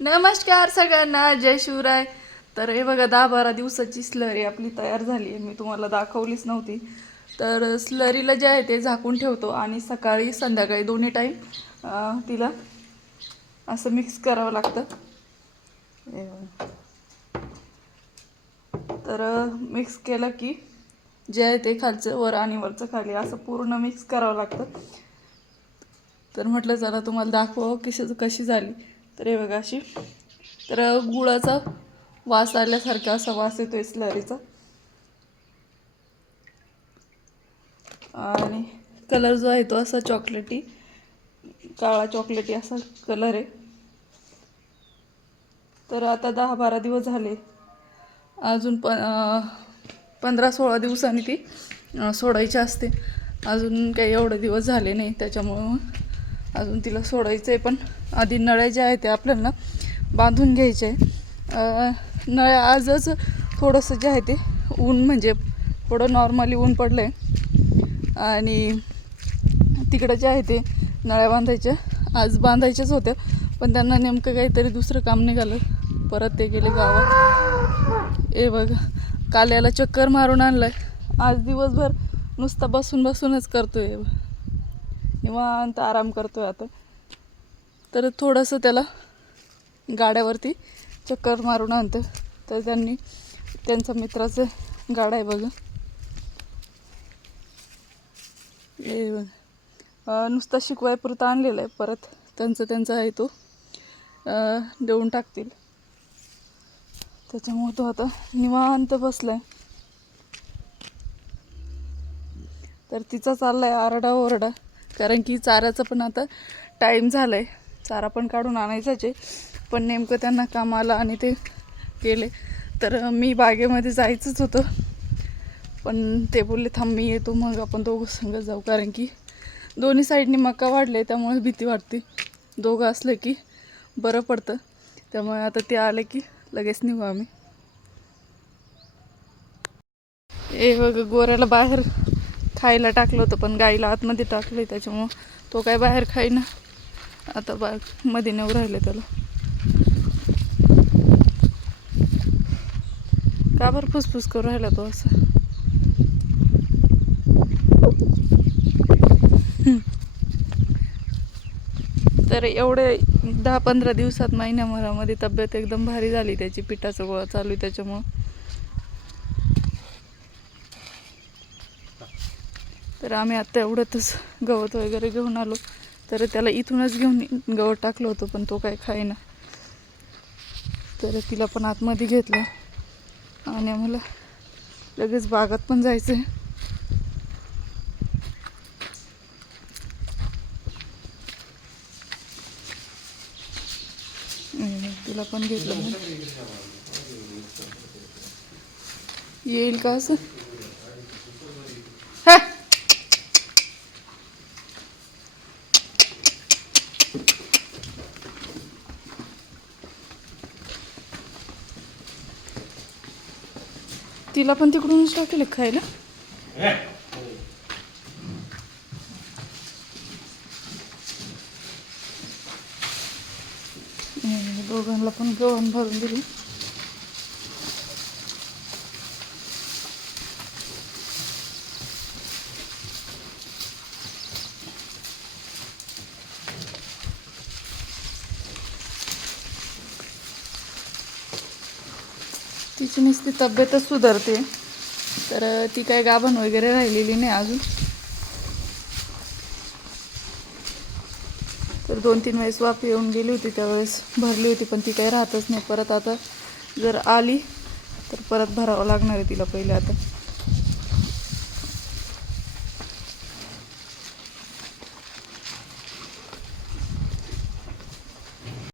नमस्कार सगळ्यांना जय शिवराय. तर हे बघा दहा बारा दिवसाची स्लरी आपली तयार झाली आहे. मी तुम्हाला दाखवलीच नव्हती. तर स्लरीला जे आहे ते झाकून ठेवतो आणि सकाळी संध्याकाळी दोन्ही टाईम तिला असं मिक्स करावं लागतं. तर मिक्स केलं की जे आहे ते खालचं वर आणि वरचं खाली असं पूर्ण मिक्स करावं लागतं. तर म्हटलं चला तुम्हाला दाखवावं कशी कशी झाली. तर हे बघा अशी. तर गुळाचा वास आल्यासारखा असा वास येतोय स्लरीचा. आणि कलर जो आहे तो असा चॉकलेटी काळा चॉकलेटी असा कलर आहे. तर आता दहा बारा दिवस झाले. अजून प पंधरा सोळा दिवसांनी ती सोडायची असते. अजून काही एवढे दिवस झाले नाही त्याच्यामुळं. मग अजून तिला सोडायचं आहे पण आधी नळ्या ज्या आहेत त्या आपल्याला बांधून घ्यायचे आहे नळ्या आजच थोडंसं जे आहे ते ऊन म्हणजे थोडं नॉर्मली ऊन पडलं आहे आणि तिकडं जे आहे ते नळ्या बांधायच्या आज बांधायच्याच होत्या पण त्यांना नेमकं काहीतरी दुसरं काम निघालं. परत ते गेले गावात. ए बघ काल याला चक्कर मारून आणलं आज दिवसभर नुसता बसून बसूनच करतोय. आहे बघ. निवांत आराम करतोय आता. तर थोडंसं त्याला गाड्यावरती चक्कर मारून आणतं तर त्यांनी त्यांच्या मित्राचं गाडा आहे बघा. हे बघ. अं, नुसता शिकवायपुरता आणलेला आहे. परत त्यांचं त्यांचा आहे तो. देऊन टाकतील. त्याच्यामुळं तो आता निवांत बसलाय. तर तिचा चाललाय आरडा ओरडा कारण की चाराचं पण आता टाईम झालाय. चारा पण काढून आणायचाच. आहे पण नेमकं त्यांना कामाला आणि ते गेले. तर मी बागेमध्ये जायचंच होतं. पण ते बोलले थांब मी येतो मग. आपण दोघं संग जाऊ. कारण की दोन्ही साईडनी मका वाढले त्यामुळे भीती वाटते. दोघं असलं की बरं पडतं. त्यामुळे आता ते आले की लगेच निघू आम्ही. ए बघ गोऱ्याला बाहेर खायला टाकलं होतं पण गाईला आतमध्ये टाकलं आहे त्याच्यामुळं तो काय बाहेर खाईना. आता बा मध्ये नेऊ राहिले त्याला. का बरं फुसफुस करू राहिला तो असा? तर एवढे दहा पंधरा दिवसात महिन्याभरामध्ये तब्येत एकदम भारी झाली त्याची पिठाचा गोळा चालू आहे त्याच्यामुळं तर आम्ही आत्ता एवढ्यातच गवत वगैरे घेऊन आलो. तर त्याला इथूनच घेऊन गवत टाकलं होतं पण तो काय खायना तर तिला पण आतमध्ये घेतलं. आणि आम्हाला लगेच बागात पण जायचं आहे तिला पण घेतलं. मग. येईल का असं? तिला पण तिकडूनच टाकेल खायला. हम्म, दोघांना पण गव्हाण भरून दिली. तिची नुसती तब्येतच सुधारते. तर ती काय गाभण वगैरे राहिलेली नाही अजून. तर दोन तीन वेळेस वाफ येऊन गेली होती त्यावेळेस भरली होती पण ती काही राहतच नाही. परत आता जर आली तर परत भरावं लागणार आहे तिला पहिले आता.